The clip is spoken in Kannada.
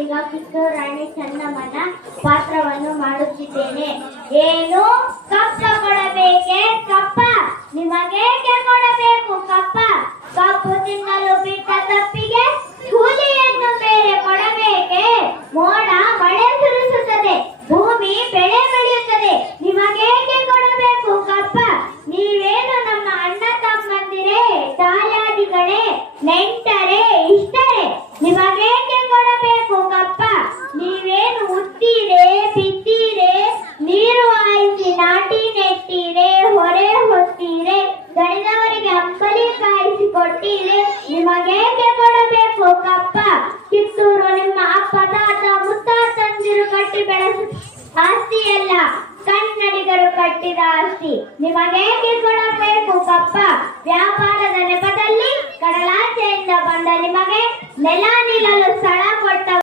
ಈಗ ಕಿತ್ತೂರು ರಾಣಿ ಚೆನ್ನಮ್ಮನ ಪಾತ್ರವನ್ನು ಮಾಡುತ್ತಿದ್ದೇನೆ. ಏನು ಕಪ್ಪ ಕೊಡಬೇಕೆ? ಕಪ್ಪ ನಿಮಗೇಕೆ ಕೊಡಬೇಕು ಕಪ್ಪ? ಕಪ್ಪು ತಿನ್ನಲು ಬಿಟ್ಟ ತಪ್ಪಿಗೆ ಕೂಲಿಯನ್ನು ಬೇರೆ ಕೊಡಬೇಕು.